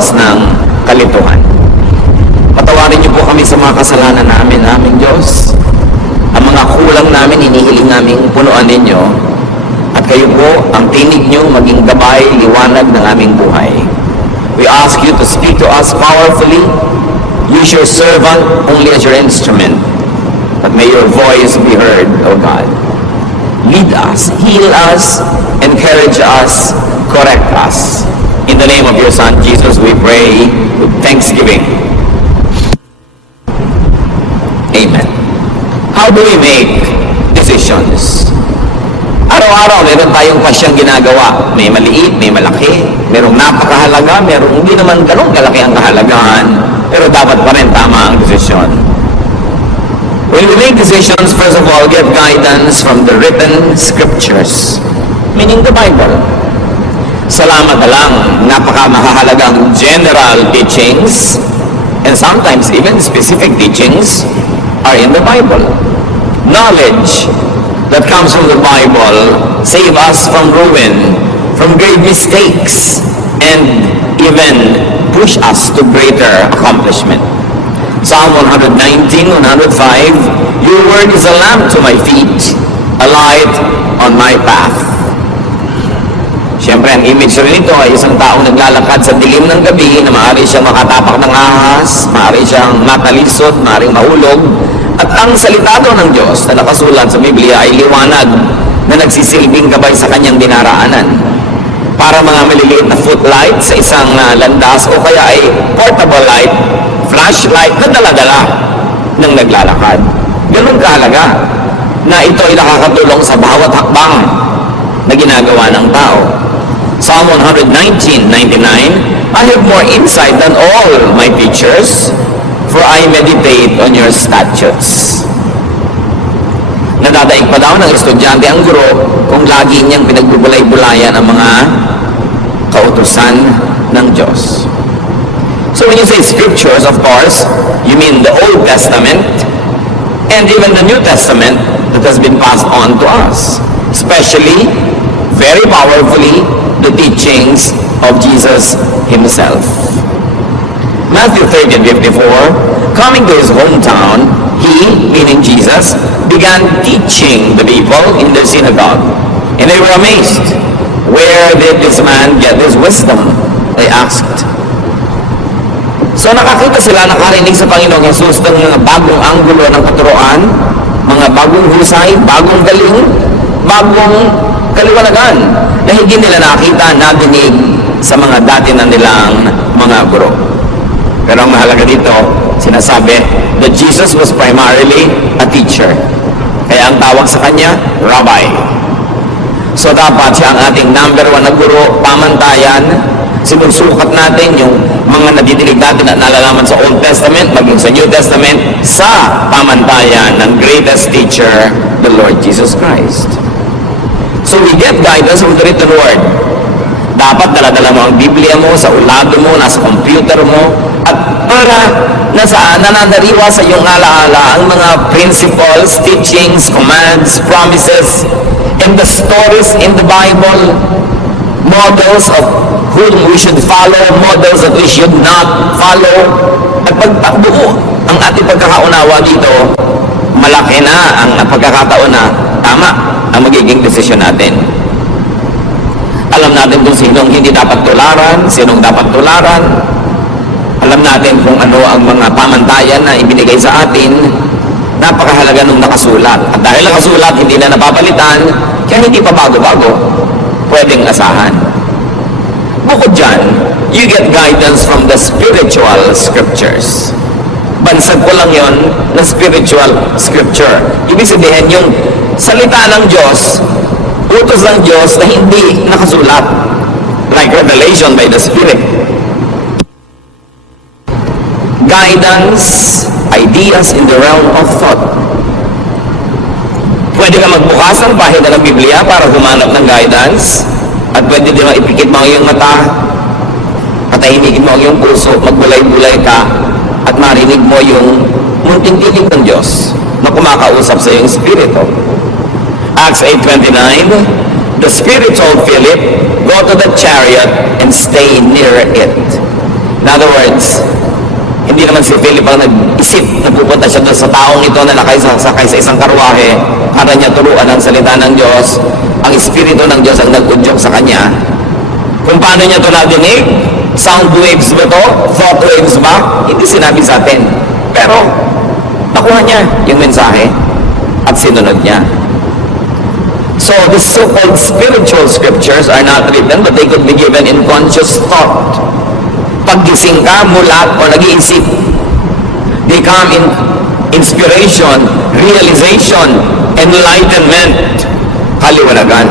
oras ng kalituhan. Patawarin niyo po kami sa mga kasalanan namin, aming Diyos. Ang mga kulang namin, inihiling namin punuan ninyo. At kayo po, ang tinig niyo maging gabay, liwanag ng aming buhay. We ask you to speak to us powerfully. Use your servant only as your instrument. But may your voice be heard, O God. Lead us, heal us, encourage us, correct us. In the name of your Son, Jesus, we pray with thanksgiving. Amen. How do we make decisions? Araw-araw, meron tayong pasyang ginagawa. May maliit, may malaki. Merong napakahalaga, merong hindi naman ganun kalaki ang kahalagahan. Pero dapat pa rin tama ang desisyon. When we make decisions, first of all, get guidance from the written scriptures, meaning the Bible. Salamat na lang, napakamahalagang general teachings, and sometimes even specific teachings, are in the Bible. Knowledge that comes from the Bible save us from ruin, from great mistakes, and even push us to greater accomplishment. Psalm 119, 105, your word is a lamp to my feet, a light on my path. Siyempre, ang image rin ito ay isang taong naglalakad sa dilim ng gabi na maaari siyang makatapak ng ahas, maaari siyang matalisod, maaaring mahulog. At ang salita doon ng Diyos na nakasulat sa Biblia ay liwanag na nagsisilbing gabay sa kanyang dinaraanan. Para mga maliliit na footlight sa isang landas o kaya ay portable light, flashlight na dala-dala ng naglalakad. Ganun kahalaga na ito ay nakakatulong sa bawat hakbang na ginagawa ng tao. Psalm 119:99, I have more insight than all my teachers, for I meditate on your statutes. Nadadaig pa daw ng estudyante ang guro kung lagi niyang pinagbubulay-bulayan ang mga kautusan ng Diyos. So when you say scriptures, of course, you mean the Old Testament and even the New Testament that has been passed on to us. Especially, very powerfully, the teachings of Jesus Himself. Matthew 13:54, coming to His hometown, He, meaning Jesus, began teaching the people in their synagogue. And they were amazed. Where did this man get his wisdom? They asked. So nakakita sila, nakarinig sa Panginoong Jesus ng mga bagong anggulo ng katuruan, mga bagong husay, bagong galing, bagong kaliwanagan na hindi nila nakita, nadinig sa mga dati na nilang mga guro. Pero ang mahalaga dito, sinasabi that Jesus was primarily a teacher. Kaya ang tawag sa kanya, Rabbi. So dapat siya ang ating number 1 na guro, pamantayan. Sinusukat natin yung mga nadidinig natin at nalalaman sa Old Testament, maging sa New Testament, sa pamantayan ng greatest teacher, the Lord Jesus Christ. So we get guidance from the written word. Dapat dala-dala mo ang Biblia mo, sa ulado mo, nasa computer mo, at para nananariwa sa iyong alaala ang mga principles, teachings, commands, promises, and the stories in the Bible, models of whom we should follow, models that we should not follow. At pagbuo ang ating pagkakaunawa dito, malaki na ang pagkakataon na tama ang magiging desisyon natin. Alam natin kung sinong hindi dapat tularan, sinong dapat tularan. Alam natin kung ano ang mga pamantayan na ibinigay sa atin. Napakahalaga nung nakasulat. At dahil nakasulat, hindi na napapalitan, kaya hindi pa bago-bago pwedeng asahan. Bukod dyan, you get guidance from the spiritual scriptures. Bansag ko lang yon na spiritual scripture. Ibig sabihin, yung salita ng Diyos, utos ng Diyos na hindi nakasulat. Like revelation by the Spirit. Guidance, ideas in the realm of thought. Pwede ka magbukas ng pahina ng Biblia para humanap ng guidance. At pwede din ipikit mo ang iyong mata, patahimikin mo ang iyong puso, magbulay-bulay ka, at marinig mo yung munting tinig ng Diyos na kumakausap sa iyong spirito. Acts 8:29, the Spirit told Philip, go to the chariot and stay near it. In other words, hindi naman si Philip ang nag-isip na pupunta siya doon sa taong ito na nakasakay sa isang karwahe para niya turuan ang salita ng Diyos. Ang Espiritu ng Diyos ang nag-udyok sa kanya. Kung paano niya ito nadinig, sound waves ba ito? Thought waves ba? Hindi sinabi sa atin. Pero, nakuha niya yung mensahe at sinunod niya. So, the so-called spiritual scriptures are not written, but they could be given in conscious thought. Paggising ka, mulat, o nag-iisip, they come in inspiration, realization, enlightenment, kaliwanagan.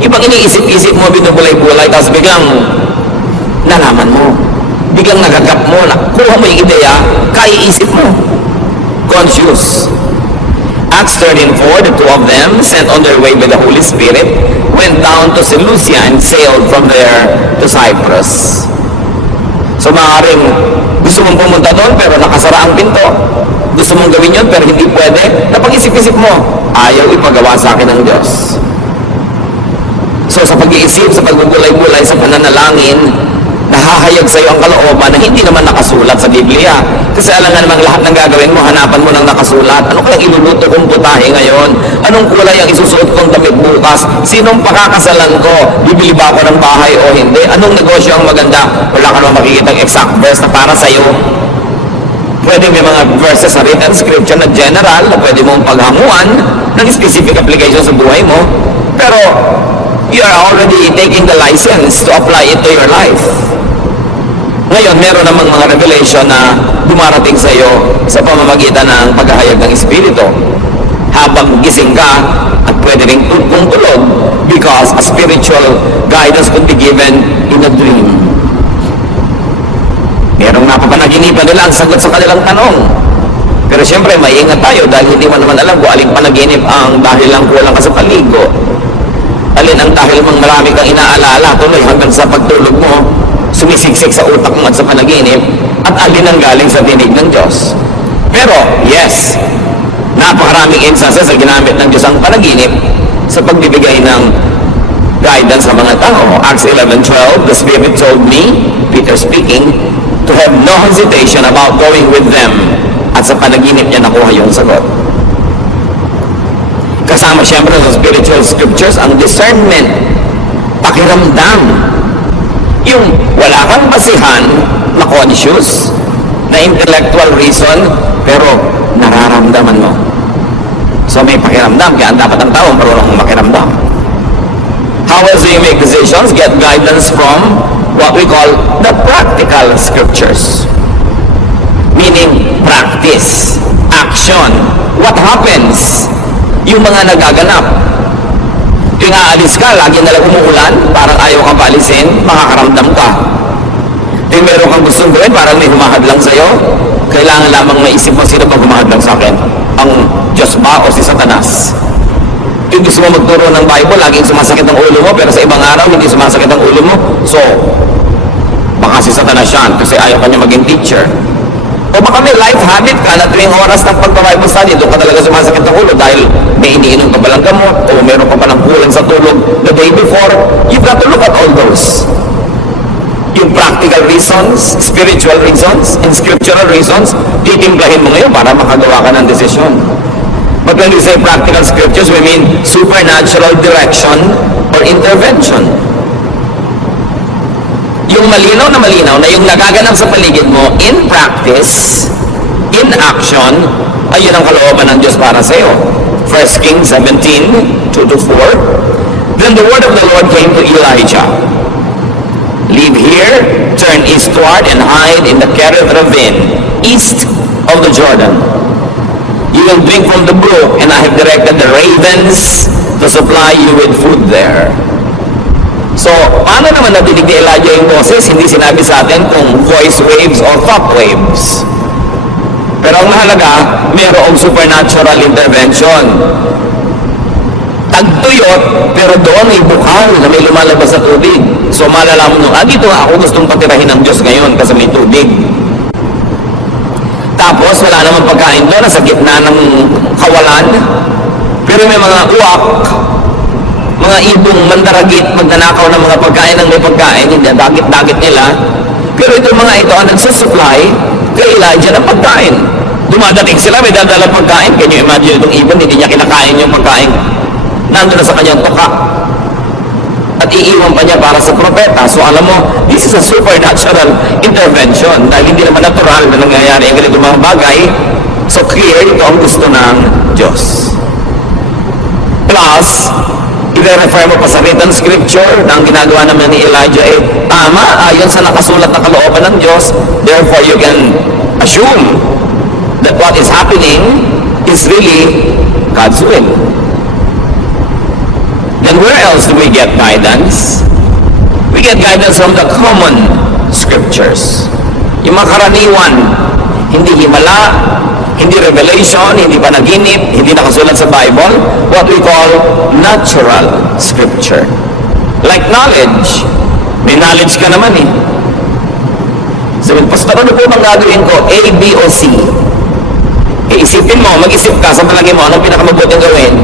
Ibang iniisip-isip mo, binubulay-bulay, tapos biglang nalaman mo, biglang nagagap mo, nakuha mo yung ideya, kaiisip mo. Conscious. Acts 13:4, the two of them, sent on their way by the Holy Spirit, went down to Seleucia and sailed from there to Cyprus. So maaaring gusto mong pumunta doon pero nakasara ang pinto. Gusto mong gawin yun pero hindi pwede. Napag-isip-isip mo, ayaw ipagawa sa akin ng Diyos. So sa pag-iisip, sa pagbubulay-bulay, sa pananalangin, nahahayag sa iyo ang kalooban na hindi naman nakasulat sa Biblia. Kasi alam nga namang lahat ng gagawin mo, hanapan mo ng nakasulat. Ano kayang iluluto kong putahe ngayon? Anong kulay ang isusuot kong damit bukas? Sinong pakakasalan ko? Bibili ba ako ng bahay o hindi? Anong negosyo ang maganda? Wala ka naman makikita ang exact verse na para sa iyo. Pwede may mga verses sa written scripture na general na pwede mong paghanguan ng specific application sa buhay mo. Pero you are already taking the license to apply it to your life. Ngayon, meron namang mga revelation na dumarating sa iyo sa pamamagitan ng paghahayag ng Espiritu. Habang gising ka at pwede rin kung tulog because a spiritual guidance could be given in a dream. Merong napapanaginipan nila ang sagot sa kanilang tanong. Pero siyempre, maingat tayo dahil hindi mo naman alam kung aling panaginip ang dahil lang kulang ka sa paligo. Alin ang dahil mang marami kang inaalala tuloy hanggang sa pagtulog mo, sumisiksik sa utak mo at sa panaginip, at alin ang galing sa dinig ng Diyos. Pero, yes, napakaraming instances na ginamit ng Diyos ang panaginip sa pagbibigay ng guidance sa mga tao. Acts 11:12, the Spirit told me, Peter speaking, to have no hesitation about going with them. At sa panaginip niya nakuha yung sagot. Kasama siyempre sa spiritual scriptures ang discernment, pakiramdam, yung wala kang basihan na conscious, na intellectual reason, pero nararamdaman mo. So may pakiramdam, kaya dapat ang tao marunong makiramdam. How else do you make decisions? Get guidance from what we call the practical scriptures. Meaning, practice, action. What happens? Yung mga nagaganap. Yung aalis ka, lagi nalang umuulan, parang ayaw kang paalisin, makakaramdam ka. Yung meron kang gustong gawin, parang may humahadlang sa'yo, kailangan lamang maisip mo sino bang humahadlang sa akin. Ang Diyos ba o si Satanas? Yung gusto mo magturo ng Bible, laging sumasakit ang ulo mo, pero sa ibang araw, hindi sumasakit ang ulo mo. So, baka si Satanas yan, kasi ayaw ka niya maging teacher. O baka may life habit ka na tuwing oras ng pag-Bible study, doon ka talaga sumasakit ang ulo dahil may iniinom ka palang gamot o meron ka pa ng kulang sa tulog the day before. You've got to look at all those. Yung practical reasons, spiritual reasons, and scriptural reasons, titimplahin mo ngayon para makagawa ka ng desisyon. But when we say practical scriptures, we mean supernatural direction or intervention. Yung malinaw na yung nagaganap sa paligid mo in practice, in action, ayun ang kalooban ng Diyos para sa iyo. 1 Kings 17:2-4. Then the word of the Lord came to Elijah. Leave here, turn eastward, and hide in the Kerith ravine, east of the Jordan. You will drink from the brook, and I have directed the ravens to supply you with food there. So, paano naman nadinig ni Elijah yung boses? Hindi sinabi sa atin kung voice waves or thought waves. Pero ang mahalaga, mayroong supernatural intervention. Tagtuyot, pero doon may bukal na may lumalabas sa tubig. So, malalaman nyo, dito nga ako gustong patirahin ng Diyos ngayon kasi may tubig. Tapos, wala namang pagkain doon, nasa gitna ng kawalan. Pero may mga uwak, mga ibong mandaragit, magnanakaw ng mga pagkain ng may pagkain, hindi dagit-dagit nila. Pero itong mga ito ang nagsusupply kay Elijah ng pagkain. Dumadating sila, may dadalang pagkain. Can you imagine itong ibon, hindi niya kinakain yung pagkain. Nandun na sa kanyang tuka. At iiwan pa niya para sa propeta. So alam mo, this is a supernatural intervention. Dahil hindi naman natural na nangyayari ang ganitong mga bagay. So clear, ito ang gusto ng Diyos. Plus, i-refer mo pa sa written scripture na ang ginagawa naman ni Elijah ay tama, ayon sa nakasulat na kalooban ng Diyos. Therefore, you can assume that what is happening is really God's will. Then where else do we get guidance? We get guidance from the common scriptures. Yung mga karaniwan, hindi himala, hindi revelation, hindi panaginip, hindi nakasulat sa Bible, what we call natural scripture. Like knowledge. May knowledge ka naman eh. Sabi, Pastor, ano po bang gagawin ko? A, B, o C? Isipin mo, mag-isip ka sa palagi mo, anong pinakamabuting gawin?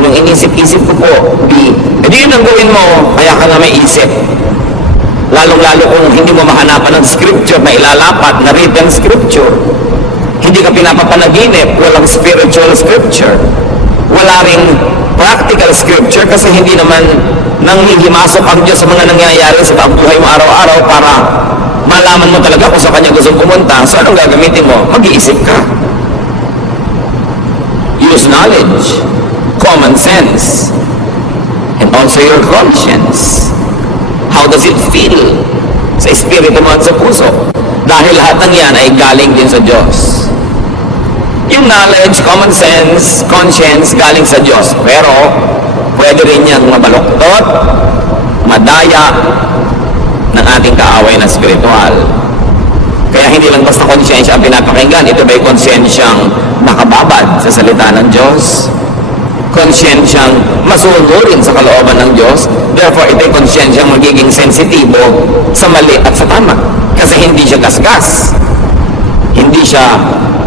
Nung inisip-isip ko po, B. Yun ang gawin mo, kaya ka nga may isip. Lalong-lalo kung hindi mo mahanapan ng scripture na ilalapat, na written scripture. Hindi ka pinapapanaginip, walang spiritual scripture. Wala ring practical scripture kasi hindi naman nanghihimasok ang Diyos sa mga nangyayari sa buhay mo araw-araw para malaman mo talaga kung sa Kanya gusto pumunta. So anong gagamitin mo? Mag-iisip ka. Use knowledge, common sense, and also your conscience. How does it feel sa espiritu mo at sa puso? Dahil lahat ng yan ay galing din sa Diyos. Yung knowledge, common sense, conscience, galing sa Diyos. Pero, pwede rin yan mabaluktot, madaya ng ating kaaway na spiritual. Kaya hindi lang basta konsyensya ang pinapakinggan. Ito ba'y konsyensyang nakababad sa salita ng Diyos? Konsyensyang masunurin sa kalooban ng Diyos? Therefore, ito'y konsyensyang magiging sensitibo sa mali at sa tama. Kasi hindi siya gasgas. Hindi siya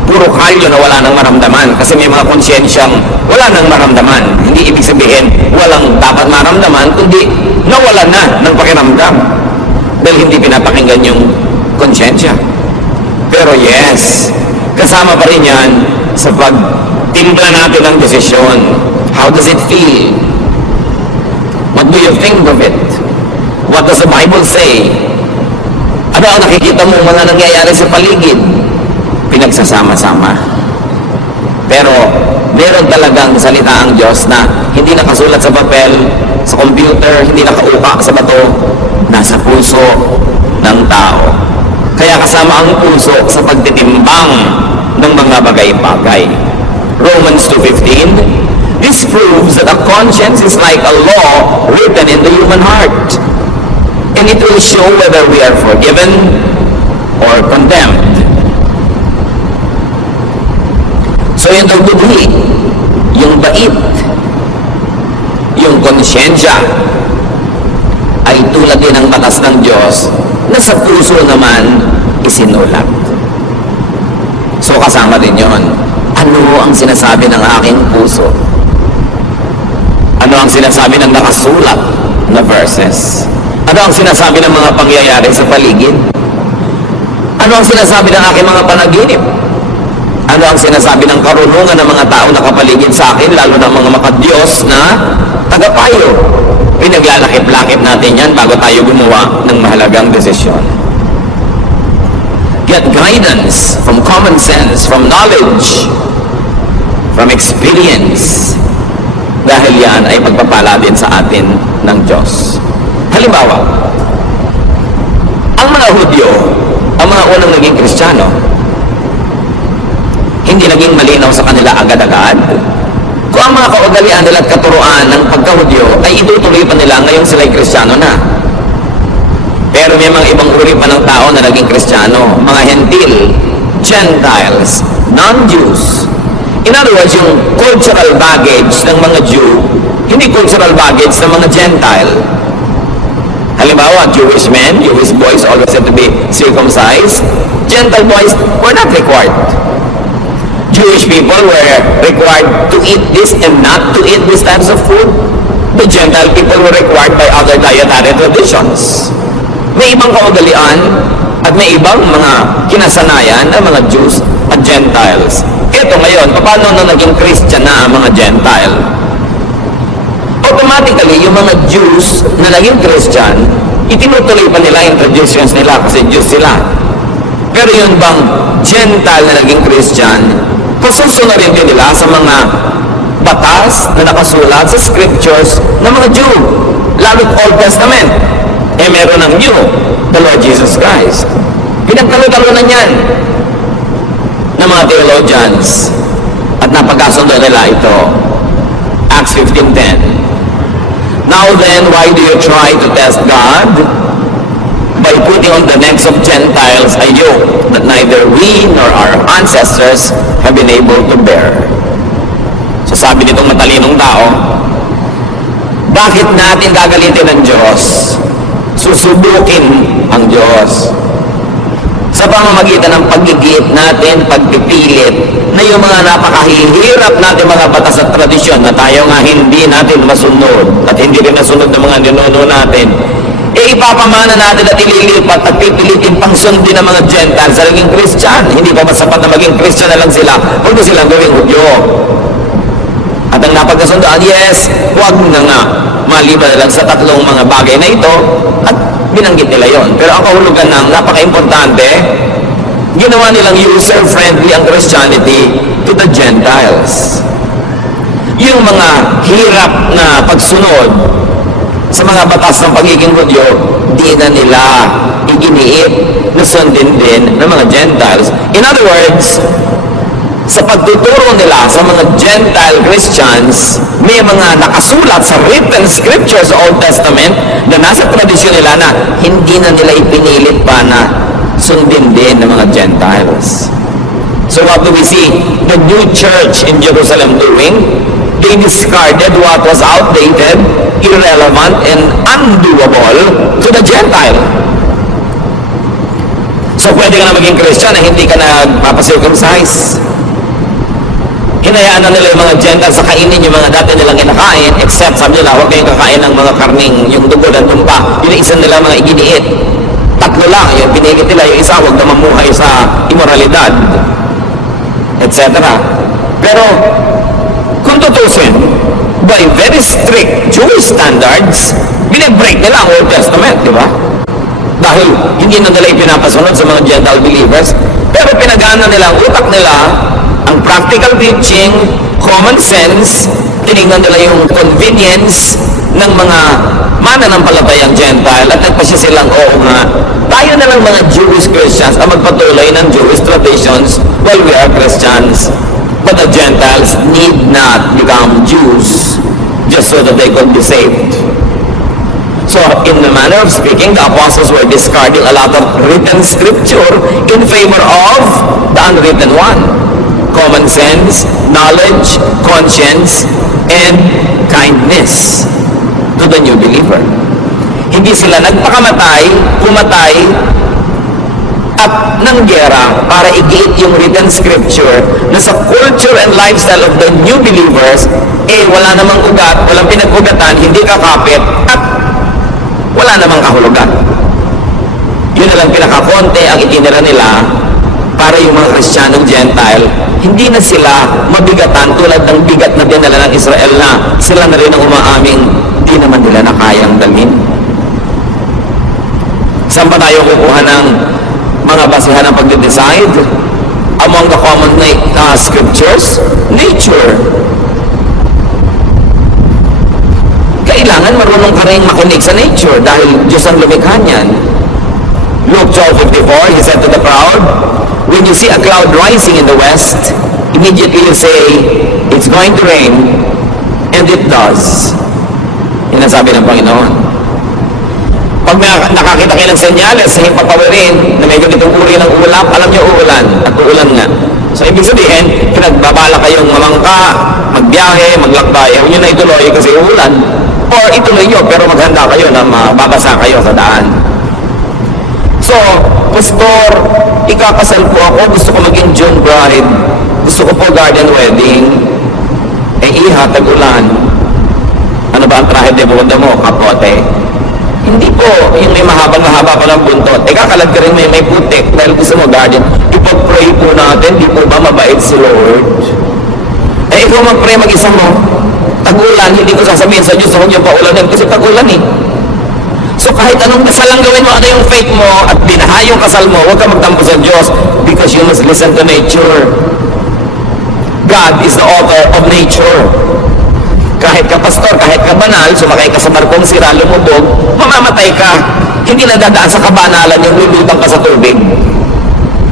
puro kalyo na wala nang maramdaman. Kasi may mga konsyensyang wala nang maramdaman. Hindi ibig sabihin walang dapat maramdaman, kundi nawala na ng pakiramdam. Dahil hindi pinapakinggan yung konsyensya. Pero yes, kasama pa rin yan sa pagtimpla natin ng desisyon. How does it feel? What do you think of it? What does the Bible say? Ano ang nakikita mo mga nangyayari sa paligid? Pinagsasama-sama. Pero meron talagang salita ang Diyos na hindi nakasulat sa papel, sa computer, hindi nakauka sa bato, nasa puso ng tao. Kaya kasama ang puso sa pagtitimbang ng mga bagay-bagay. Romans 2:15, this proves that a conscience is like a law written in the human heart, and it will show whether we are forgiven or condemned. So yung budhi, yung bait, yung konsyensya ay tulad din ng batas ng Diyos na sa puso naman isinulat. So kasama din yon. Ano ang sinasabi ng aking puso? Ano ang sinasabi ng nakasulat na verses? Ano ang sinasabi ng mga pangyayari sa paligid? Ano ang sinasabi ng aking mga panaginip? Ano ang sinasabi ng karunungan ng mga tao na kapaligid sa akin, lalo ng mga makadiyos na tagapayo? Pinaglalakip-lakip natin yan bago tayo gumawa ng mahalagang desisyon. Get guidance from common sense, from knowledge, from experience. Dahil yan ay pagpapala din sa atin ng Diyos. Halimbawa, ang mga Hudyo, ang mga unang naging Kristiyano, hindi naging malinaw sa kanila agad-agad. Kung ang mga kaugalian nila at katuruan ng pagka-Hudyo ay itutuloy pa nila ngayong sila'y Kristiyano na. Pero may mga ibang uri pa ng tao na naging Kristiyano, mga Hentil, Gentiles, non-Jews. In other words, yung cultural baggage ng mga Jew, hindi cultural baggage ng mga Gentile. Halimbawa, Jewish men, Jewish boys always had to be circumcised. Gentile boys were not required. Jewish people were required to eat this and not to eat these types of food. the Gentile people were required by other dietary traditions. May ibang kaugalian at may ibang mga kinasanayan ng mga Jews at Gentiles. Ito ngayon, paano na naging Christian na ang mga Gentile? Automatically, yung mga Jews na naging Christian, itinutuloy pa nila yung traditions nila kasi Jews sila. Pero yun bang Gentile na naging Christian, pasusunod rin nila sa mga batas na nakasulat sa scriptures ng mga Jew, lalo't Old Testament. Meron ng New, the Lord Jesus Christ. Pinagkalo-kalo na yan ng mga theologians at napagkasundo nila ito. Acts 15:10. Now then, why do you try to test God? By putting on the necks of Gentiles a yoke that neither we nor our ancestors have been able to bear. So sabi nitong matalinong tao, bakit natin gagalitin ng Diyos? Susubukin ang Diyos sa pamamagitan ng paggigiit natin, pagpipilit na yung mga napakahihirap natin mga batas at tradisyon na tayo nga hindi natin masunod at hindi rin nasunod ng mga ninuno natin, ipapamana natin at ililipat at pipilitin pang sundin ng mga Gentiles sa naging Christian. Hindi pa masapat na maging Christian na lang sila, huwag na silang gawing Hudyo. At ang napagkasundoan, yes, huwag na nga maliban na lang sa tatlong mga bagay na ito at binanggit nila yon. Pero ang kahulugan ng napaka-importante, ginawa nilang user-friendly ang Christianity to the Gentiles. Yung mga hirap na pagsunod sa mga batas ng pagiging Hudyo, di na nila iginiit na sundin din ng mga Gentiles. In other words, sa pagtuturo nila sa mga Gentile Christians, may mga nakasulat sa written scriptures sa Old Testament na nasa tradisyon nila na hindi na nila ipinilit pa na sundin din ng mga Gentiles. So what do we see? The new church in Jerusalem doing? They discarded what was outdated, irrelevant, and undoable to the Gentile. So pwede ka na maging Christian na hindi ka nagpapacircumcise. Hinayaan na nila yung mga Gentiles sa kainin yung mga dati nilang kinakain, except sabi nila, huwag kayong kakain ng mga karning, yung dugo ng tumpa. Yung isa nila mga iginiit. Tatlo lang, yung pinilit nila, yung isa huwag na mamuhay sa immoralidad, etc. Pero, kung tutusin, by very strict Jewish standards, binibreak nila ang Old Testament, di ba? Dahil hindi na nila ipinapasunod sa mga Gentile believers, pero pinagana nila ang utak nila, ang practical teaching, common sense, tinignan nila yung convenience ng mga mananampalatayang Gentile at nagpasya silang, oo nga, tayo na lang mga Jewish Christians ang magpatuloy ng Jewish traditions while we are Christians. But the Gentiles need not become Jews just so that they could be saved. So, in the manner of speaking, the apostles were discarding a lot of written scripture in favor of the unwritten one. Common sense, knowledge, conscience, and kindness to the new believer. Hindi sila nagpakamatay, pumatay, at ng gera para igiit yung written scripture na sa culture and lifestyle of the new believers, wala namang ugat, walang pinag-ugatan, hindi kakapit, at wala namang kahulugan. Yun na lang pinakakonte ang itinira nila para yung mga Kristiyanong Gentile, hindi na sila mabigatan tulad ng bigat na dinala ng Israel na sila na rin ang umaaming di naman nila na kayang dalhin. Saan pa tayo kukuha ng mga basihan ng pagde-decide? Among the common scriptures, nature. Kailangan marunong ka rin makinig sa nature dahil Diyos ang lumikha niyan. Luke 12:54, he said to the crowd, when you see a cloud rising in the west, immediately you say, it's going to rain, and it does. Yan ang sabi ng Panginoon. Pag nakakita kayo ng senyales sa himpapawirin na may ganitong uri ng ulap, alam niyo uulan at uulan nga. So ibig sabihin, pinagbabala kayong mamangka, magbiyahe, maglakbay, huwag nyo na ituloy kasi uulan. Or ituloy nyo pero maghanda kayo na mababasa kayo sa daan. So, Pastor, ikakasal po ako, gusto ko maging June bride, gusto ko po garden wedding, iha, tag-ulan. Ano Ano ba ang trahe de boda mo? Kapote. Hindi po, yung may mahaba pa ng buntot. Kakalad ka rin may putik dahil gusto mo guardian. Ipag-pray po natin, di po ba mabait si Lord? Ikaw mag-pray mag-isa mo. Tag-ulan, hindi ko sasabihin sa Diyos, huwag niyo paulanin kasi tag-ulan eh. So kahit anong kasal lang gawin mo, ano yung faith mo, at binaha yung kasal mo, huwag ka magtampo sa Diyos because you must listen to nature. God is the author of nature. Kahit ka pastor, kahit ka banal, sumakay ka sa barkong sira, lumubog, mamamatay ka. Hindi na dadaan sa kabanalan yung lulutang ka sa tubig.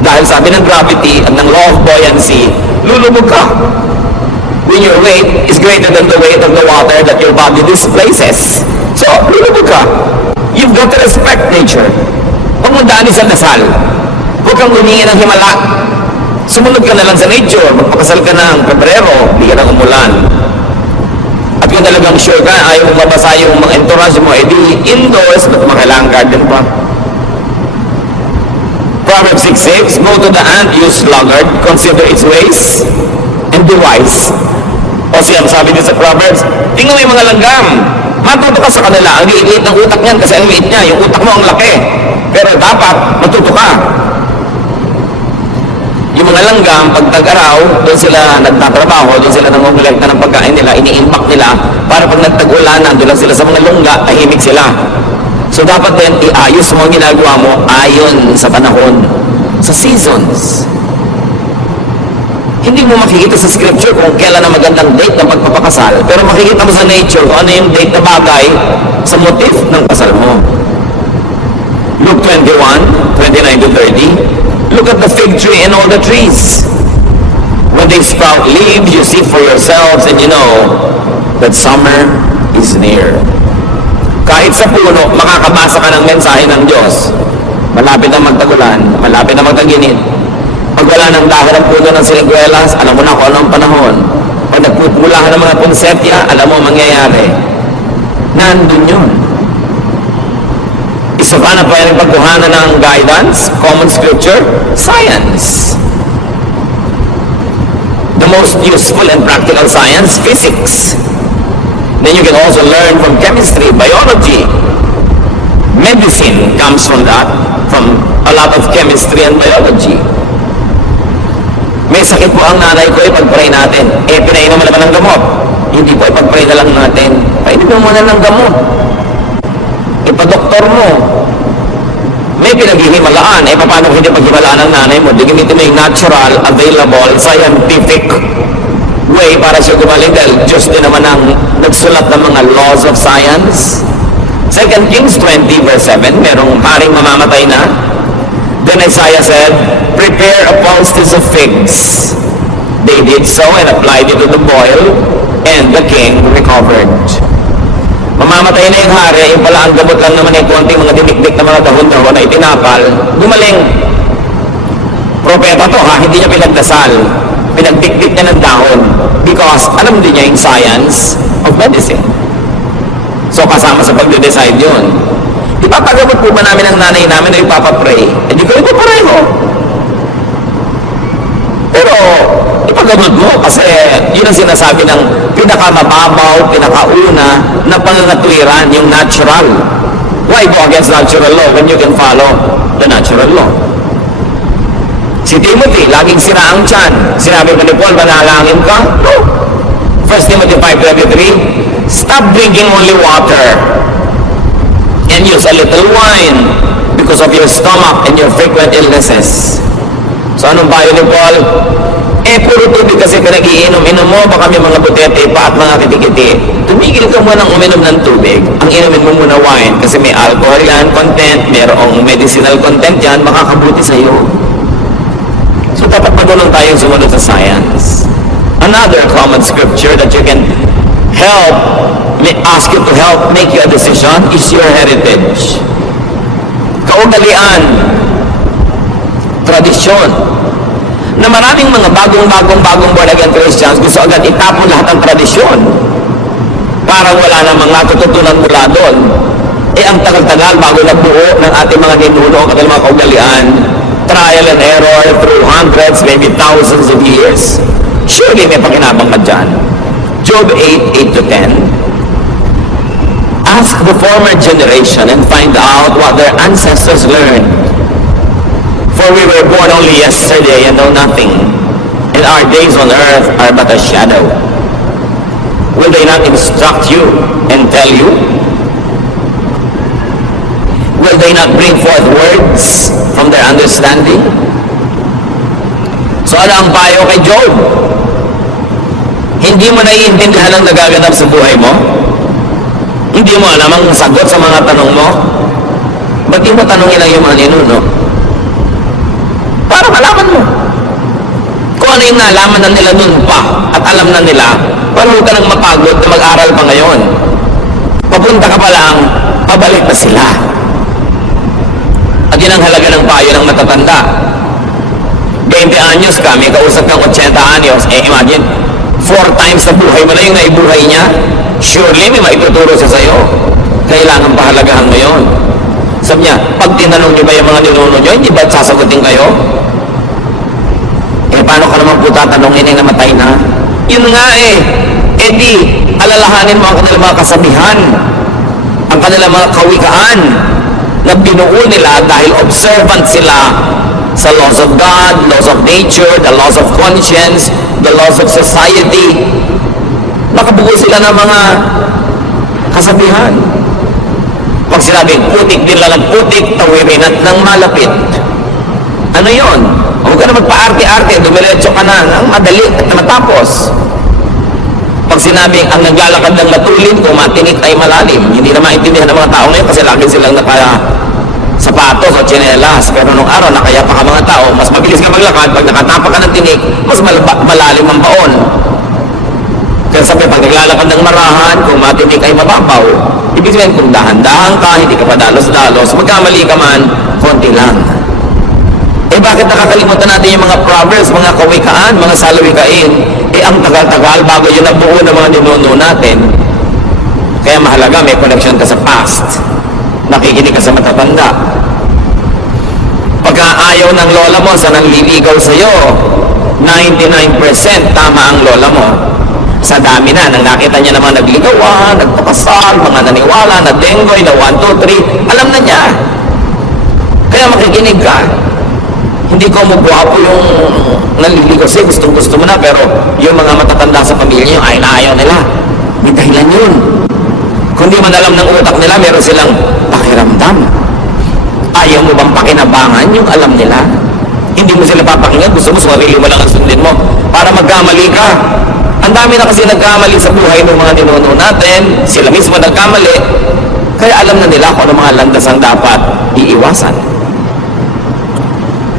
Dahil sabi ng gravity at ng law of buoyancy, lulubog ka. When your weight is greater than the weight of the water that your body displaces. So, lulubog ka. You've got to respect nature. Huwag mong daanin sa dasal. Huwag kang humingi ng himala. Sumunod ka na lang sa nature. Magpakasal ka ng Pebrero, hindi ka nang umulan. At kung talagang sure ka, ayaw mong mabasa yung mga entourage mo, edi indoors, ba't makailangan garden pa? Proverbs 6:6, go to the ant, you sluggard, consider its ways, and be wise. O siya, sabi din sa Proverbs, tingnan mo yung mga langgam. Matuto ka sa kanila. Ang liit ng utak niyan kasi ang liit niya. Yung utak mo ang laki. Pero dapat matuto ka. Yung mga langgam, pag tag-araw, doon sila nagtatrabaho, doon sila nangungulekta ng pagkain nila, ini-impact nila, para pag nagtag-ulanan, doon lang sila sa mga lungga, tahimik sila. So dapat din, iayos mo ang ginagawa mo ayon sa panahon, sa seasons. Hindi mo makikita sa scripture kung kailan ang magandang date ng pagpapakasal, pero makikita mo sa nature kung ano yung date na bagay sa motif ng kasal mo. Luke 21:29-30. Look at the fig tree and all the trees. When they sprout leaves, you see for yourselves and you know that summer is near. Kahit sa puno, makakabasa ka ng mensahe ng Diyos. Malapit na magtagulan, malapit na magtaginit. Pag wala ng dahon ng puno ng siniguelas, alam mo na kung anong panahon. Pag nagpupulahan ng mga ponsepya, alam mo mangyayari. Nandun yun. Isa pa na pwedeng pagkuhanan ng guidance, common scripture, science. The most useful and practical science, physics. Then you can also learn from chemistry, biology. Medicine comes from that, from a lot of chemistry and biology. May sakit po ang nanay ko, ipag-pray natin. Pinainom mo naman ng gamot. Hindi po, ipag-pray na lang natin. Painom mo muna ng gamot. Ipa-doktor mo. May pinaghihimalaan. Paano hindi paghimalaan ng nanay mo? Di gamitin mo yung natural, available, scientific way para siya gumaling dahil Diyos din naman ang nagsulat ng mga laws of science. 2 Kings 20:7, merong paring mamamatay na. Then Isaiah said, prepare a poultice of figs. They did so and applied it to the boil, and the king recovered. Mamamatay na yung hari, yung pala ang gamot lang naman yung konting mga dinikdik na mga dahon-dahon na itinapal, gumaling. Propeta to ha, hindi niya pinagdasal. Pinagdikdik niya ng dahon because alam din niya yung science of medicine. So kasama sa pagde-decide yun. Ipapagamot po ba namin ang nanay namin o ipapapray? Hindi ko ipapareho. Pero ipagamot mo kasi yun ang sinasabi ng pinakamababaw, pinakauna na pangangatwiran, yung natural. Why go against natural law when you can follow the natural law? Si Timothy, laging sira ang tiyan. Sinabi ba ni Paul, manalangin ka? No. 1 Timothy 5:23, stop drinking only water and use a little wine because of your stomach and your frequent illnesses. So anong bayo ni Paul? Puro tubig kasi pinag-iinom-inom mo, baka may mga butete pa at mga kitikiti. Tumigil ka muna ng uminom ng tubig. Ang inumin mo muna wine kasi may alcohol yan, content, mayroong medicinal content yan, makakabuti sa'yo. So dapat matulong tayong sumunod sa science. Another common scripture that you can ask you to help make your decision is your heritage. Kaugalian, tradisyon, na maraming mga bagong born again Christians gusto agad itapon lahat ng tradisyon. Parang wala namang natututunan mula doon. Ang tagal-tagal bago nabuo ng ating mga ninuno ang kanilang mga kaugalian, trial and error through hundreds, maybe thousands of years. Surely may pakinabang ka dyan. Job 8:8-10. Ask the former generation and find out what their ancestors learned. For we were born only yesterday and know nothing, and our days on earth are but a shadow. Will they not instruct you and tell you? Will they not bring forth words from their understanding? So ano ang payo kay Job? Hindi mo naiintindihan ang nagaganap sa buhay mo? Hindi mo alam ang sagot sa mga tanong mo? Ba't di mo tanongin lang yung mga ninuno? Para malaman mo. Kung ano yung nalaman na nila nun pa at alam na nila, para huwag ka nang mapagod na mag-aral pa ngayon. Papunta ka pa lang, pabalik na sila. At yun ang halaga ng payo ng matatanda. 20 anyos ka, may kausap kang 80 anyos, imagine, 4 times sa buhay mo na yung naibuhay niya, surely may maituturo siya sa'yo. Kailangan pahalagahan mo yun. Sabi niya, pag tinanong niyo ba yung mga ninuno niyo, hindi ba sasagutin kayo? Paano ka naman po tatanungin ay namatay na? Yun nga di, alalahanin mo ang kanilang mga kasabihan, ang kanilang mga kawikaan, na binuo nila dahil observant sila sa laws of God, laws of nature, the laws of conscience, the laws of society. Nakabuo sila ng mga kasabihan. Pag sinabing putik din lang ng putik, tawirin at ng malapit. Ano yon? Huwag ka na magpa-arte-arte, dumiretso ka na ng madali at matapos. Pag sinabing ang naglalakad ng matulin, kung matinik ay malalim, hindi na maintindihan ng mga tao ngayon kasi lagi silang sapatos o tsinelas. Pero nung araw, nakayapa ka mga tao, mas mabilis ka maglakad. Pag nakatapa ka ng tinik, mas malalim ang baon. Kaya sabi, pag naglalakad ng marahan, kung matinik ay mababaw. Ibig sabihin, kung dahan-dahan ka, hindi ka pa dalos-dalos, magkamali ka man, konti lang. Bakit nakakalimutan natin yung mga proverbs, mga kawikaan, mga salawikain? Ang tagal-tagal bago yun nabuo ng mga ninuno natin. Kaya mahalaga, may connection ka sa past. Nakikinig ka sa matatanda. Pagka ayaw ng lola mo sa nangliligaw sa'yo, 99% tama ang lola mo. Sa dami na, nang nakita niya naman nagligawan, nagpapasal, mga naniwala, na denggoy, na 1, 2, 3, alam na niya. Kaya makikinig ka. Hindi ko magwapo yung naliligaw sa'yo, gustong-gusto mo na, pero yung mga matatanda sa pamilya nyo, ay naayaw nila. May dahilan yun. Kung di man alam ng utak nila, meron silang pakiramdam. Ayaw mo bang pakinabangan yung alam nila? Hindi mo sila papakinggan, gusto mo sarili mo lang ang sundin mo para magkamali ka. Ang dami na kasi nagkamali sa buhay ng mga ninuno natin, sila mismo nagkamali, kaya alam na nila kung ano mga landas ang dapat iiwasan.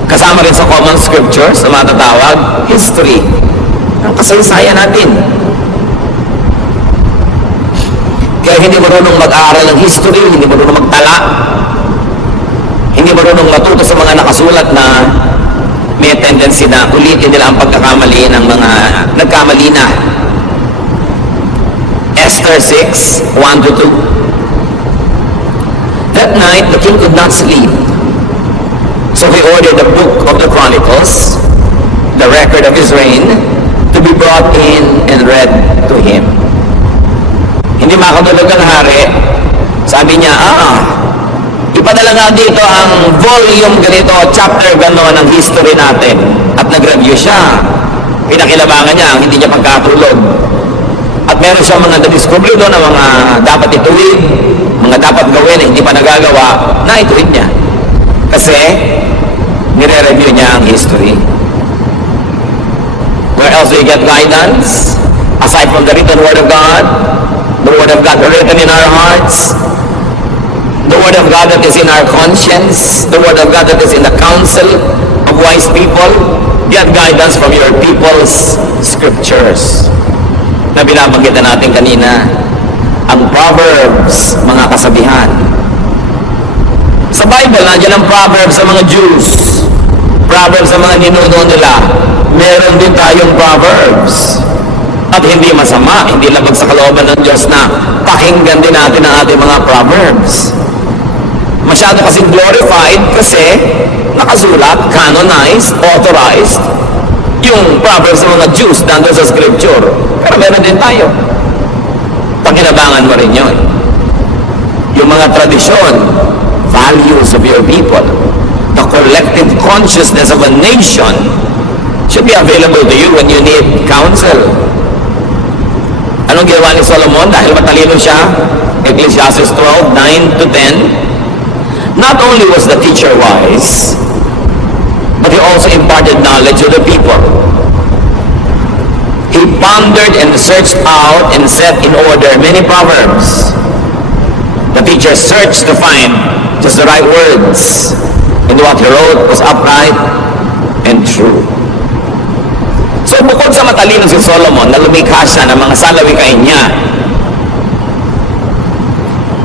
Kasama rin sa common scriptures na matatawag, history. Ang kasaysayan natin. Kaya hindi marunong mag-aaral ng history, hindi marunong magtala, hindi marunong matuto sa mga nakasulat na may tendency na ulitin nila ang pagkakamali ng mga nagkamali na. Esther 6, 1-2. That night, the king could not sleep. So he ordered the book of the Chronicles, the record of his reign, to be brought in and read to him. Hindi makatulog ang hari. Sabi niya, ipadala nga dito ang volume ganito, chapter gano'n ng history natin. At nag-review siya. Pinakilabangan niya ang hindi niya pagkatulog. At meron siya mga na-discover doon na mga dapat ituwid, mga dapat gawin na hindi pa nagagawa, na ituwid niya. Kasi, nire-review niya ang history. Where else do you get guidance? Aside from the written Word of God, the Word of God written in our hearts, the Word of God that is in our conscience, the Word of God that is in the counsel of wise people, get guidance from your people's scriptures. Na binabanggit natin kanina, ang Proverbs, mga kasabihan. Sa Bible, nandiyan ang Proverbs sa mga Jews, Proverbs sa mga ninuno nila. Meron din tayong Proverbs. At hindi masama, hindi labag sa kalooban ng Diyos na pakinggan din natin ang ating mga Proverbs. Masyado kasing glorified kasi nakasulat, canonized, authorized, yung Proverbs ng mga Jews nandun sa Scripture. Pero meron din tayo. Pakinabangan mo rin yun. yung mga tradisyon, values of your people, the collective consciousness of a nation should be available to you when you need counsel. Anong ginawa ni Solomon? Dahil matalino siya, Ecclesiastes 12, 9 to 10, not only was the teacher wise, but he also imparted knowledge to the people. He pondered and searched out and set in order many proverbs. The teacher searched to find just the right words, and what he wrote was upright and true. So bukod sa matalino si Solomon na lumikha siya ng mga salawikain niya,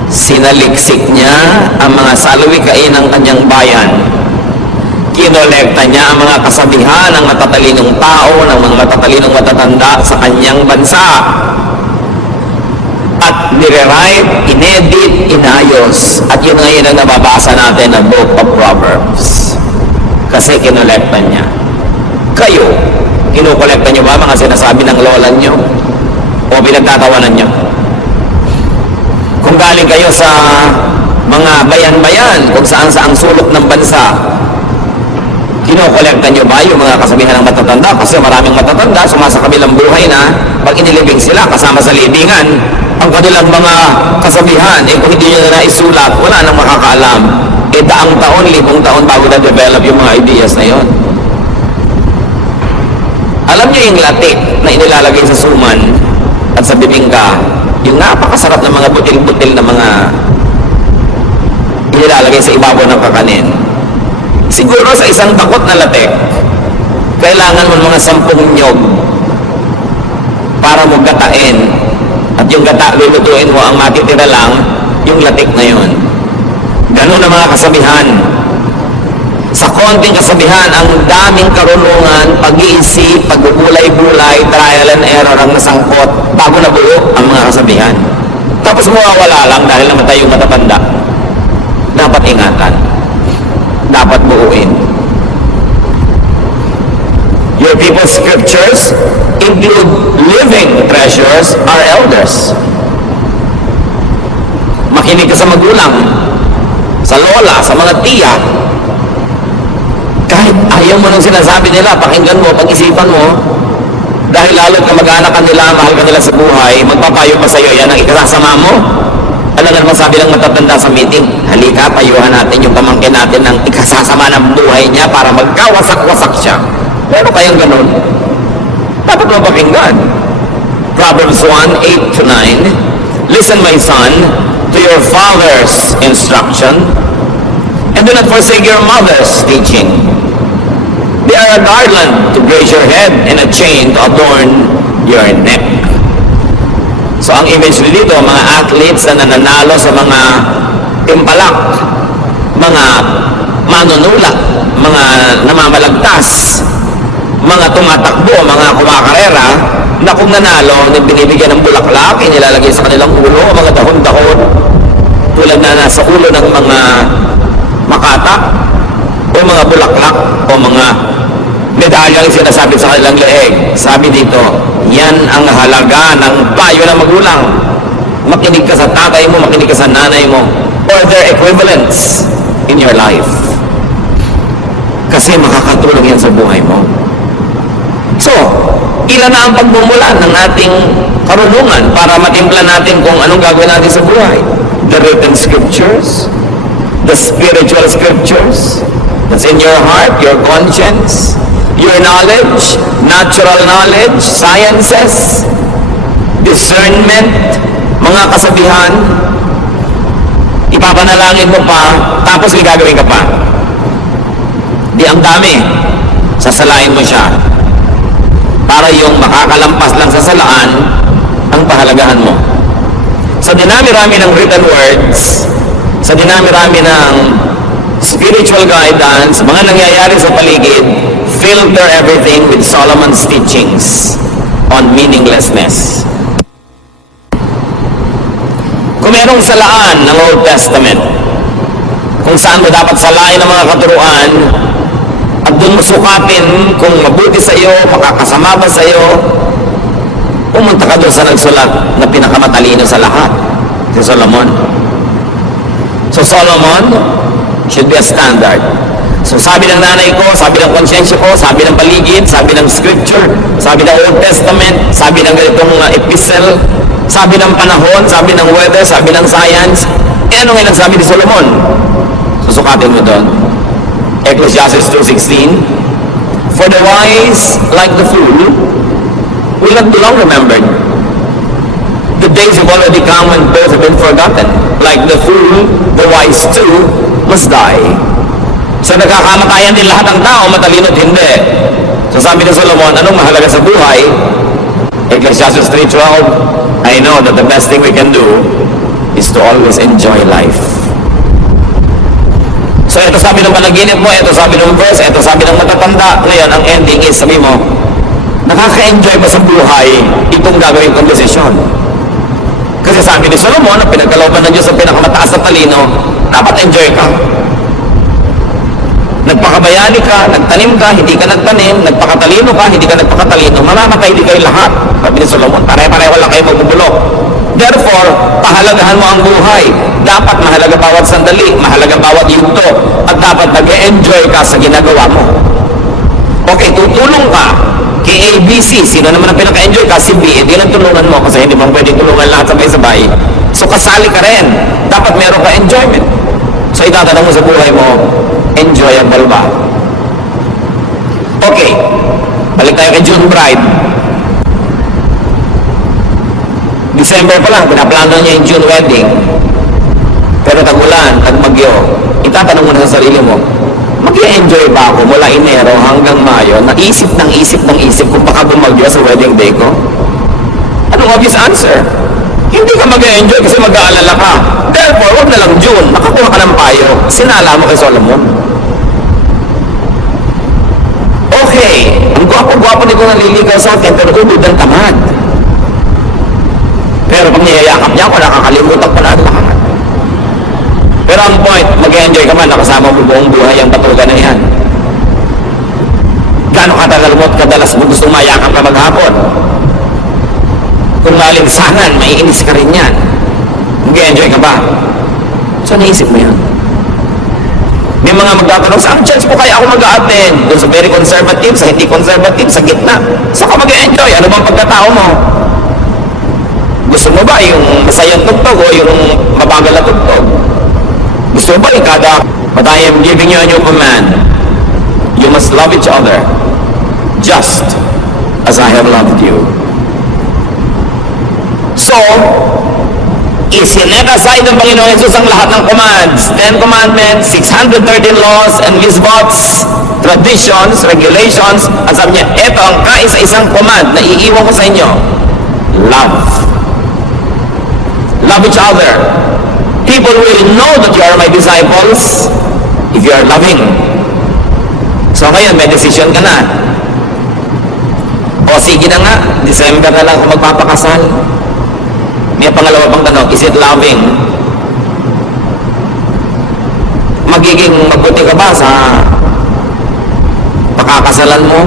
sinaliksik niya ang mga salawikain ng kanyang bayan. Kinolekta niya ang mga kasabihan ng matatalinong tao, ng mga matatalinong matatanda sa kanyang bansa. At nire-write, inedit, inayos. At yun ngayon ang nababasa natin na Book of Proverbs. Kasi kinolekta niya. Kayo, kinukolekta niyo ba mga sinasabi ng lola niyo? O pinagtatawanan niyo? Kung galing kayo sa mga bayan-bayan, kung saan sa ang sulok ng bansa, kinokolekta nyo ba yung mga kasabihan ng matatanda? Kasi maraming matatanda, sumasa kabilang buhay na pag inilibing sila kasama sa libingan, ang kanilang mga kasabihan, kung hindi nyo na naisulat, wala nang makakaalam. Daang taon, libong taon bago na-develop yung mga ideas na yon. Alam nyo yung latik na inilalagay sa suman at sa bibingka, yung napakasarap ng mga butil-butil na mga inilalagay sa ibabaw ng kakanin. Siguro sa isang takot na latek, kailangan mo mga 10 nyog para mo gatain. At yung gata, lulutuin mo, ang matitira lang, yung latik na yun. Ganun ang mga kasabihan. Sa konting kasabihan, ang daming karunungan, pag-iisip, pagbubulay-bulay, trial and error ang nasangkot bago nabuo ang mga kasabihan. Tapos mawawala lang dahil namatay yung matatanda. Dapat ingatan. Dapat buuin. Your people's scriptures include living treasures, our elders. Makinig ka sa magulang, sa lola, sa mga tiya. Kahit ayaw mo nang sinasabi nila, pakinggan mo, pag-isipan mo, dahil lalo't na mag-anak ka nila, mahal ka nila sa buhay, magpapayo pa sa'yo, yan ang ikasasama mo. Ano nga naman sabi ng matatanda sa meeting? Halika, payuhan natin yung pamangkin natin ng ikasasama ng buhay niya para magkawasak-wasak siya. Meron kayang ganun? Dapat mo pakinggan. Proverbs 1, 8 to 9. Listen, my son, to your father's instruction, and do not forsake your mother's teaching. They are a garland to grace your head and a chain to adorn your neck. So ang image dito, mga athletes na nananalo sa mga timpalak, mga manunulak, mga namamalagtas, mga tumatakbo, mga kumakarera, na kung nanalo, binibigyan ng bulaklak, inilalagay sa kanilang ulo, mga dahon-dahon, tulad na nasa ulo ng mga makata, o mga bulaklak, o mga medalyang sinasabit sa kanilang leeg. Sabi dito, yan ang halaga ng payo ng magulang. Makinig ka sa tatay mo, makinig ka sa nanay mo, or their equivalents in your life. Kasi makakatulong yan sa buhay mo. So, ilan na ang pagmumulan ng ating karunungan para matimpla natin kung anong gagawin natin sa buhay? The written scriptures, the spiritual scriptures, that's in your heart, your conscience, your knowledge, natural knowledge, sciences, discernment, mga kasabihan, ipapanalangin mo pa, tapos may gagawin ka pa. Di ang dami, sasalain mo siya. Para yung makakalampas lang sa salaan, ang pahalagahan mo. Sa dinami-rami ng written words, sa dinami-rami ng spiritual guidance, mga nangyayari sa paligid, filter everything with Solomon's teachings on meaninglessness. Kung merong salaan ng Old Testament, kung saan mo dapat salain ang mga katuruan, at doon mo sukatin kung mabuti sa iyo, makakasama ba sa iyo, pumunta ka doon sa nagsulat na pinakamatalino sa lahat, si Solomon. So Solomon should be a standard. So sabi ng nanay ko, sabi ng konsyensya ko, sabi ng paligid, sabi ng scripture, sabi ng Old Testament, sabi ng ganitong epistle, sabi ng panahon, sabi ng weather, sabi ng science. Ano nga nagsabi ni Solomon? Susukatin mo doon. Ecclesiastes 2:16, for the wise, like the fool, will not be long remembered. The days have already come when both have been forgotten. Like the fool, the wise too must die. So nagkakamatayan din lahat ng tao, matalino't hindi. So sabi ni Solomon, anong mahalaga sa buhay? Ecclesiastes 3:12, I know that the best thing we can do is to always enjoy life. So ito sabi ng panaginip mo, ito sabi ng verse, ito sabi ng matatanda. Ngayon, ang ending is, sabi mo, nakaka-enjoy ba sa buhay itong gagawin kong desisyon? Kasi sabi ni Solomon, ang pinagkalooban ng Diyos sa pinakamataas na talino, dapat enjoy ka. Nagpakabayani ka, nagtanim ka, hindi ka nagtanim, nagpakatalino ka, hindi ka nagpakatalino, mamamatay di kayo lahat. Sabi ni Solomon, pare-pareho lang kayo magbubulok. Therefore, pahalagahan mo ang buhay. Dapat mahalaga bawat sandali, mahalaga bawat yugto, at dapat nag-enjoy ka sa ginagawa mo. Okay, tutulong ka kay ABC. Sino naman ang pinaka-enjoy ka? Si B. Hindi na tulungan mo kasi hindi mo pwede tulungan lahat sabay-sabay. So kasali ka rin. Dapat meron ka enjoyment. So itatanong mo sa buhay mo, enjoyable ba? Okay, balik tayo kay June Bride. December pa lang, pinaplano niya yung June wedding. Pero tag-ulan, tag-bagyo, itatanong mo na sa sarili mo, mag-i-enjoy ba ako mula Enero hanggang Mayo na isip kung baka bumagyo sa wedding day ko? Anong obvious answer? Hindi ka mag-enjoy kasi mag-aalala ka. Therefore, wag na lang June, makakuha ka ng payo. Sinala mo kay Solomon. Okay, ang gwapo-gwapo nito naliligaw sa akin, pero ubod ang tamad. Pero pag niyayakap niya ako, nakakalimutan ko na ang lahat. Pero ang point, mag-enjoy ka man, nakasama mo buong buhay ang batugan na yan. Gano'ng katagal mo at kadalas mo gustong mayakap ka maghapon? Kung maalinsangan, maiinis ka rin yan. Mag-enjoy ka ba? So, naisip mo yan. May mga magtatanong, saan chance po kaya ako mag-a-attend? Doon sa very conservative, sa hindi conservative, sa gitna. Saan ka mag-enjoy? Ano bang pagkatao mo? Gusto mo ba yung masayang tugtog o yung mabagal na tugtog? Gusto mo ba yung kada? But I am giving you a new command. You must love each other just as I have loved you. So, isinet aside ng Panginoon Jesus ang lahat ng commands, 10 commandments, 613 laws and mitzvahs, traditions, regulations, at sabi niya, ito ang kaisa-isang command na iiwan ko sa inyo. Love. Love each other. People will know that you are my disciples if you are loving. So ngayon, may decision ka na. O sige na nga, December na lang kung magpapakasal. May pangalawa pang tanong, is it loving? Magiging mabuti ka ba sa pakakasalan mo?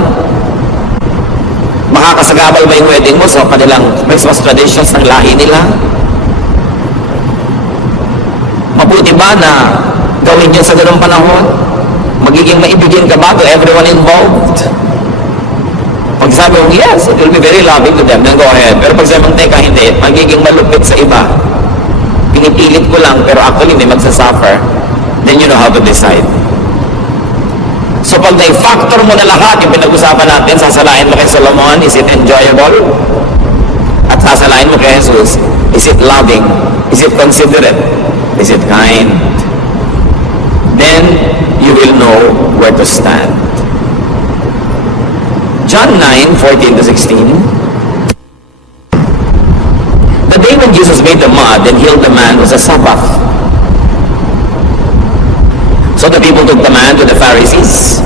Makakasagabal ba yung wedding mo sa kanilang Christmas traditions ng lahi nila? Mabuti ba na gawin yun sa ganung panahon? Magiging maibigin ka ba to everyone involved? Pag sabi mo, yes, it will be very loving to them, then go ahead. Pero pag sabi mo, teka, hindi, magiging malupit sa iba. Pinipilit ko lang, pero actually may magsasuffer. Then you know how to decide. So pag na-factor mo na lahat, yung pinag-usapan natin, sasalain mo kay Solomon, is it enjoyable? At sasalain mo kay Jesus, is it loving? Is it considerate? Is it kind? Then you will know where to stand. John 9:14-16. The day when Jesus made the mud and healed the man was a Sabbath. So the people took the man to the Pharisees.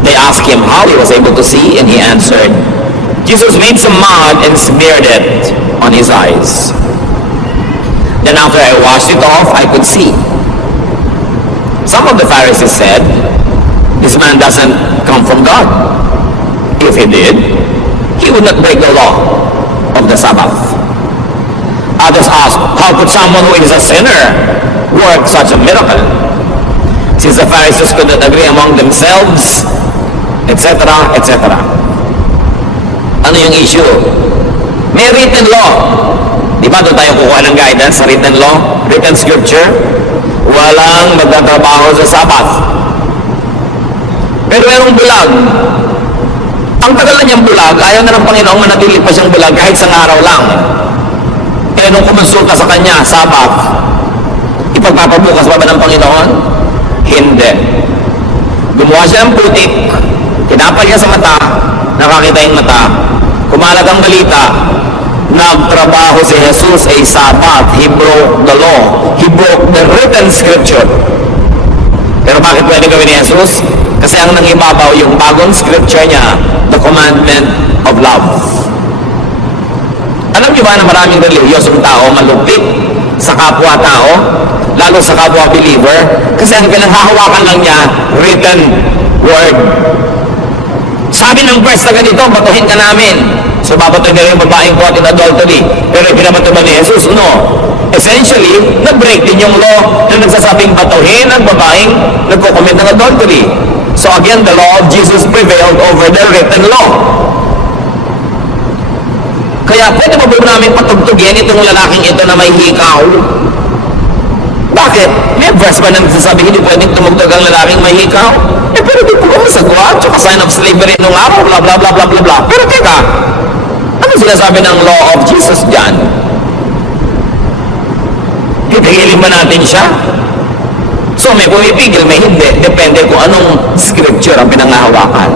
They asked him how he was able to see, and he answered, Jesus made some mud and smeared it on his eyes. Then after I washed it off, I could see. Some of the Pharisees said, this man doesn't come from God. If he did, he would not break the law of the Sabbath. Others ask, how could someone who is a sinner work such a miracle? Since the Pharisees could not agree among themselves, etc., etc. Ano yung issue? May written law. Di ba doon tayo kukuha ng guidance sa written law? Written scripture? Walang magtatrabaho sa Sabbath. Pero merong bulag. Ang tagal na niyang bulag, ayaw na ng Panginoong manatili pa siyang bulag kahit sa araw lang. Kaya nung kumonsulta sa kanya, Sabbath, ipagpapabukas ba ng Panginoon? Hindi. Gumawa siya ng putik, tinapal niya sa mata, nakakita yung mata, kumalat ang balita, nagtrabaho si Jesus ay Sabbath. He broke the law. He broke the written scripture. Pero bakit pwede gawin ni Jesus? Kasi ang nangibabaw yung bagong scripture niya, the commandment of love. Alam niyo ba na maraming reliyosong tao malupit sa kapwa-tao, lalo sa kapwa-believer, kasi ang pinanghahawakan lang niya, written word. Sabi ng verse na ganito, batuhin ka namin. So babatuhin ka rin yung babaeng caught in adultery. Pero ipinabato ba ni Jesus? No. Essentially, nag-break din yung law na nagsasabing batuhin ang babaeng nagko-commit ng adultery. So again, the law of Jesus prevailed over the written law. Kaya pwede ba namin patugtugin itong lalaking ito na may hikaw? Bakit? May verse ba na nagsasabi hindi pwedeng tumugtog ang lalaking may hikaw? Pero di po kami sagwa, tsaka sign of slavery nung araw, bla bla bla bla bla bla. Pero teka, ano sinasabi ng law of Jesus dyan? Pipigilin ba natin siya? So may pumipigil, may hindi. Depende kung anong scripture ang pinangahawakan.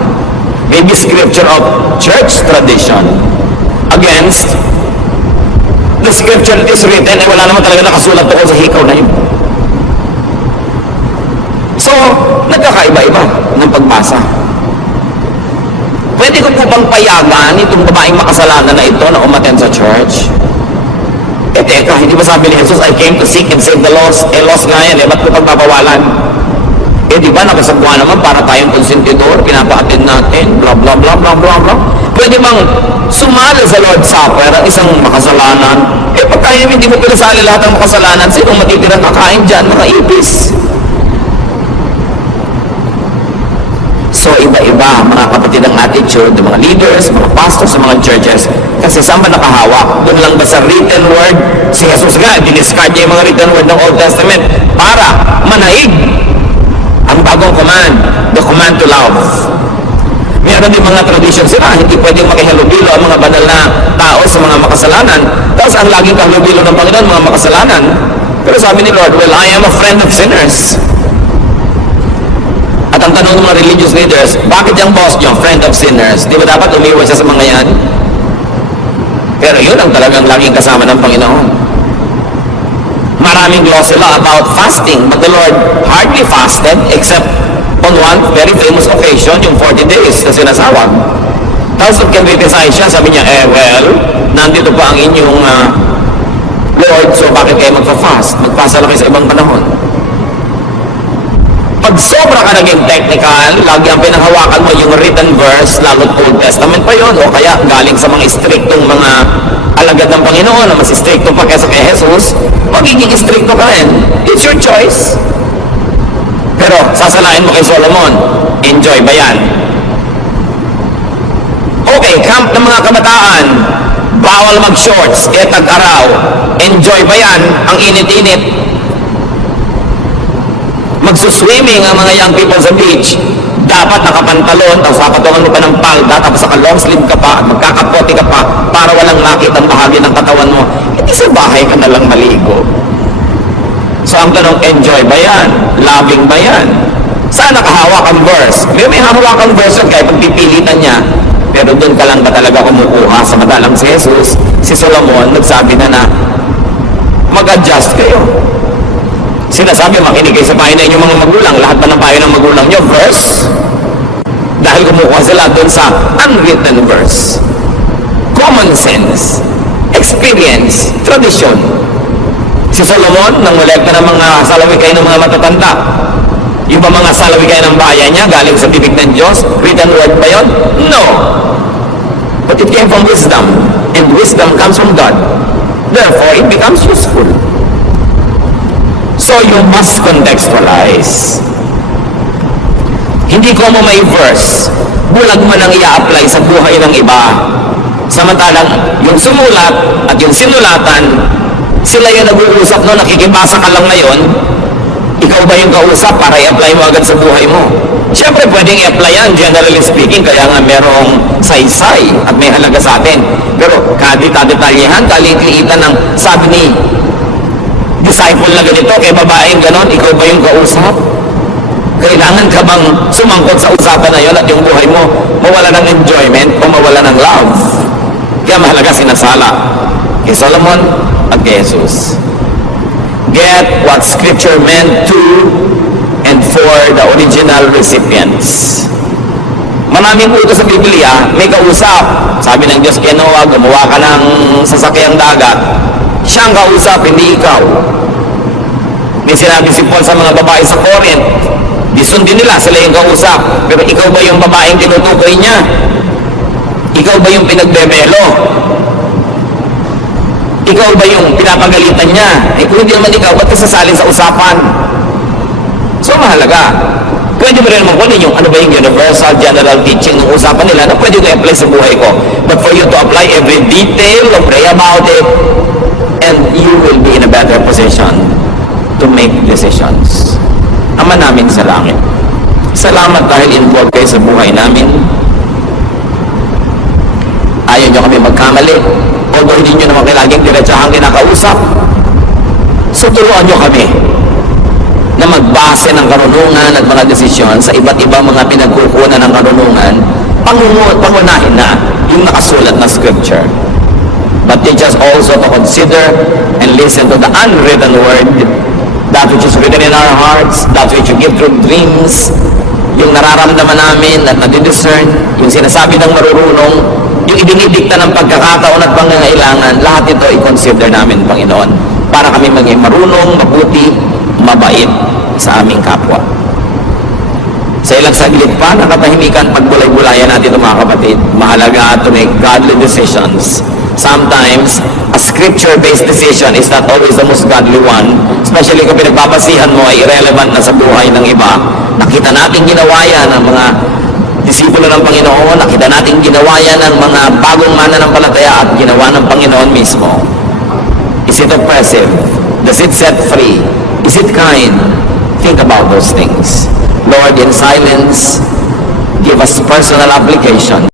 Maybe scripture of church tradition against the scripture that is written, eh wala naman talaga nakasulat tungkol sa hikaw na yun. So, nagkakaiba-iba ng pagbasa. Pwede ko po bang payagan itong babaeng makasalanan na ito na umattend sa church? Eh teka, hindi ba sabi ni Jesus, I came to seek and save the lost? Eh lost nga yan, ba't ko pagpapawalan? Eh di ba nakasagwa naman para tayong konsentidor, pinapa-attend natin, blah blah blah blah blah blah. Pwede bang sumali sa Lord's Supper ang isang makasalanan? Eh pagka hindi mo pinasali lahat ng makasalanan, sinong matitirang kakain dyan, mga ipis? So iba-iba mga kapatid ang attitude ng mga leaders, mga pastors sa mga churches. Kasi saan ba nakahawak? Doon lang ba sa written word? Si Jesus nga, diniscard niya yung mga written word ng Old Testament para manaig ang bagong command, the command to love. Meron din mga tradition sila, hindi pwedeng makihalubilo ang mga banal na tao sa mga makasalanan. Tapos ang laging kahalubilo ng Panginoon, mga makasalanan. Pero sabi ni Lord, well, I am a friend of sinners. At ang tanong ng mga religious leaders, bakit yung boss nyo, friend of sinners? Di ba dapat umiwas siya sa mga yan? Pero yun ang talagang laging kasama ng Panginoon. Maraming law sila about fasting, but the Lord hardly fasted except on one very famous occasion, yung 40 days na sinasawag. Tapos nag-criticize siya, sabi niya, well, nandito pa ang inyong Lord, so bakit kayo magpa-fast? Magpasa lang kayo sa ibang panahon. Pag sobra ka naging technical, lagi ang pinanghawakan mo yung written verse, lalo't Old Testament pa yon, o kaya galing sa mga striktong mga alagad ng Panginoon na mas stricto pa kaysa kay Jesus, magiging stricto ka rin. It's your choice. Pero sasalain mo kay Solomon, enjoy ba yan? Okay, camp ng mga kabataan, bawal mag-shorts, tag-araw, enjoy ba yan? Ang init-init. Magsuswimming ang mga young people sa beach, dapat nakapantalon, tapos papatungan mo pa ng palda, tapos naka-long sleeve ka pa, magkakapote ka pa, para walang makitang bahagi ng katawan mo. Hindi sa bahay ka na lang maligo. So ang tanong, enjoy ba yan? Loving ba yan? Saan nakahawak ang verse? May hawak ang verse kaya pagpipilitan niya, pero doon ka lang ba talaga kumukuha? Samantalang si Jesus, si Solomon, nagsabi na mag-adjust kayo. Sinasabi, makinig kayo sa payo na inyong mga magulang. Lahat ba ng payo ng magulang nyo? Verse. Dahil kumukuha sila doon sa unwritten verse. Common sense. Experience. Tradition. Si Solomon, nang molekta ng mga salawikay ng mga matatanda. Yung ba mga salawikay ng bayan niya, galing sa bibig ng Diyos? Written word ba yun? No. But it came from wisdom. And wisdom comes from God. Therefore, it becomes useful. So you must contextualize. Hindi ko mo may verse, bulag mo nang i-apply sa buhay ng iba. Samantalang yung sumulat at yung sinulatan, sila yung nag-uusap no, nakikibasa ka lang ngayon, ikaw ba yung kausap para i-apply mo agad sa buhay mo? Siyempre, pwedeng i-apply yan, generally speaking, kaya nga merong saysay at may halaga sa atin. Pero kadita-detalyehan, kalit-liitan ng sabi ni disciple na ganito, kay babaeng ganon, ikaw ba yung kausap? Kailangan ka bang sumangkot sa usapan na yun at yung buhay mo mawala ng enjoyment o mawala ng love? Kaya mahalaga sinasala kay Solomon at kay Jesus. Get what Scripture meant to and for the original recipients. Maraming utos sa Biblia, may kausap. Sabi ng Diyos kay Noah, gumawa ka ng sasakyang dagat. Siya ang kausap, hindi ikaw. May sinabi si Paul sa mga babae sa Corinth, di sundin nila, sila yung kausap. Pero ikaw ba yung babaeng tinutukoy niya? Ikaw ba yung pinagbebelo? Ikaw ba yung pinapagalitan niya? Eh kung hindi naman ikaw, ba't ka sasalin sa usapan? So mahalaga. Pwede mo rin naman kunin yung ano ba yung universal general teaching ng usapan nila na pwede ko i-apply sa buhay ko. But for you to apply every detail, to pray about it, and you will be in a better position to make decisions. Ama namin sa langit, salamat dahil involved kayo sa buhay namin. Ayaw nyo kami magkamali. Although hindi nyo naman laging diretsahang kinakausap. So turuan nyo kami na magbase ng karunungan at mga desisyon sa iba't ibang mga pinagkukunan ng karunungan, pangunahin na yung nakasulat na scripture. But teach us also to consider and listen to the unwritten word, that which is written in our hearts, that which you give through dreams, yung nararamdaman namin at nadidiscern, yung sinasabi ng marurunong, yung idinidikta ng pagkakataon at pangangailangan, lahat ito i-consider namin, Panginoon, para kami maging marunong, mabuti, mabait sa aming kapwa. Sa ilang saglit pa, nakatahimikan, pagbulay-bulayan natin ito mga kapatid. Mahalaga to make godly decisions. Sometimes, a scripture-based decision is not always the most godly one, especially kung pinagbabasihan mo ay irrelevant na sa buhay ng iba. Nakita natin ginawa yan ng mga disipulo ng Panginoon, nakita natin ginawa yan ng mga bagong mananampalataya at ginawa ng Panginoon mismo. Is it oppressive? Does it set free? Is it kind? Think about those things. Lord, in silence, give us personal application.